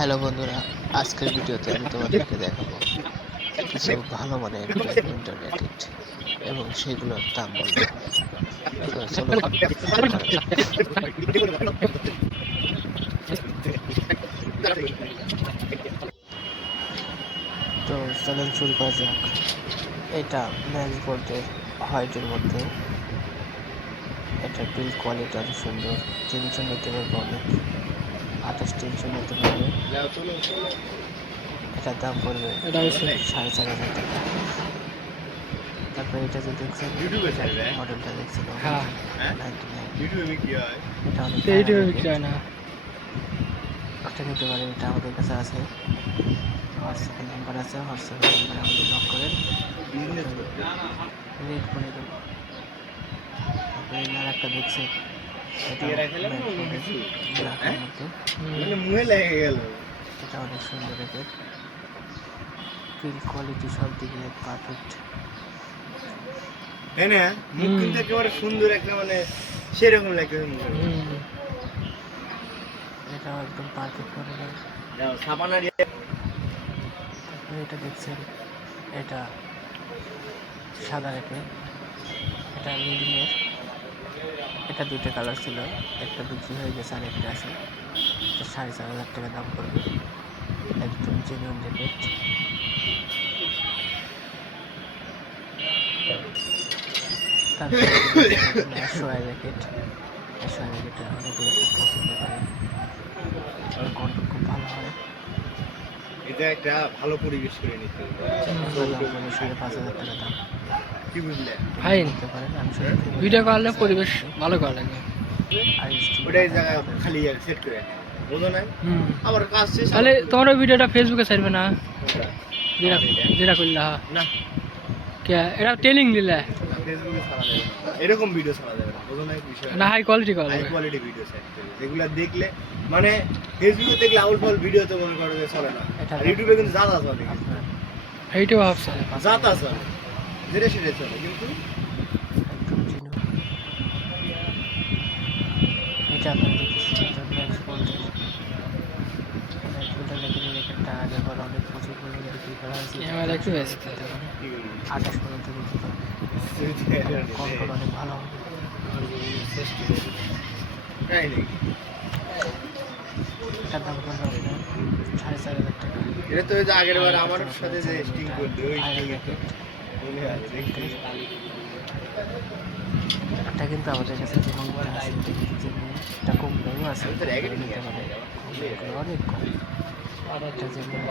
Hello বন্ধুরা, আজকের ভিডিওতে আমি তোমাদেরকে দেখাবো কিছু ভালো মানের ব্যাডমিন্টন র্যাকেট এবং সেগুলোর দাম বলবো। তো চলো শুরু করা যাক। তো চলেন শুরু করা যাক। এটা ম্যাচ বোর্ডের হোয়াইটের মধ্যে, এটার বিল্ড কোয়ালিটি অনেক সুন্দর। 300 নিতে পারবে, অনেক 28-300 নিতে পারবে। এটার দাম পড়বে 4,500 টাকা। তারপরে এটা যে দেখছেন, মডেলটা দেখছেন, এটা অনেক এটা নিতে পারেন। এটা আমাদের কাছে আছে, হোয়াটসঅ্যাপের নাম্বার আছে, হোয়াটসঅ্যাপের নাম্বারে আমাদের নক করেন, রেট করে দেবো। তারপরে আর একটা দেখছেন, এটা অনেক সুন্দর র্যাকেট, বিল্ড কোয়ালিটি সব দিকে পারফেক্ট। হ্যাঁ, মুখ কিন্তু একেবারে সুন্দর, একটা মানে সেরকম লাগে। এটাও একদম পারফেক্ট করে দেয়। তারপরে এটা দেখছেন, এটা সাদা র্যাকেট, এটা লিডিংয়ের। এটা দুইটা কালার ছিল, একটা বিক্রি হয়ে গেছে আর একটা আছে। 4,500 টাকা দাম পড়বে, একদম জেনুইন র্যাকেট। তারপরে অ্যাশোয়ার র্যাকেট, অ্যাশোয়ার র্যাকেটটা অনেকেই খুব পছন্দ করে, কন্ট্রোল খুব ভালো হয়। এটা একটা ভালো পরিবেশ করে নিতে হবে। 5,500 টাকা দাম। কি বুঝলে? ফাইন নিতে পারেন, আমি ভিডিও করলে পরিবেশ ভালো করা লাগে। ওটাই জায়গা খালি সেট করে বোঝো না। আবার কাজ শেষ তাহলে তোমার ওই ভিডিওটা ফেসবুকে ছাড়বে না? যেটা করলে না, কে এটা টেলিং দিলে ফেসবুকে ছাড়া যাবে না, এরকম ভিডিও ছাড়া যাবে না, বোঝো না বিষয়। না হাই কোয়ালিটি করা হাই কোয়ালিটি ভিডিও সেট করে যেগুলো দেখলে মানে ফেসবুকে দেখলে আউল ফাউল ভিডিও তো মনে করো যে চলে না, আর ইউটিউবে কিন্তু যা চলে, এইটাও ভাবছে যা চলে, যেটা সেটা চলে, কিন্তু একদম জেনুইন। এটা আপনারা দেখতেছেন, এটা ম্যাক্স বোল্টের র্যাকেটটা আগে আবার অনেক প্রচুর পরিমাণে বিক্রি করা হয়েছে। আমার একটু বেশি 28 পর্যন্ত বিক্রি করে, কন্ট্রোল অনেক ভালো হবে। তাই নাকি? এটার দাম পড়বে আপনার 4,500 টাকা। এটা তো ওই যে আগের বার আমার সাথে যে স্টিং করলো ওই আয়রন র্যাকেট, মনে আছে দেখতে। এটা কিন্তু আমাদের কাছে জেনুইনটা আছে, এটা কম দামও আছে, তো র্যাকেট নিতে পারে, অনেক কম। এটা জেনুইন।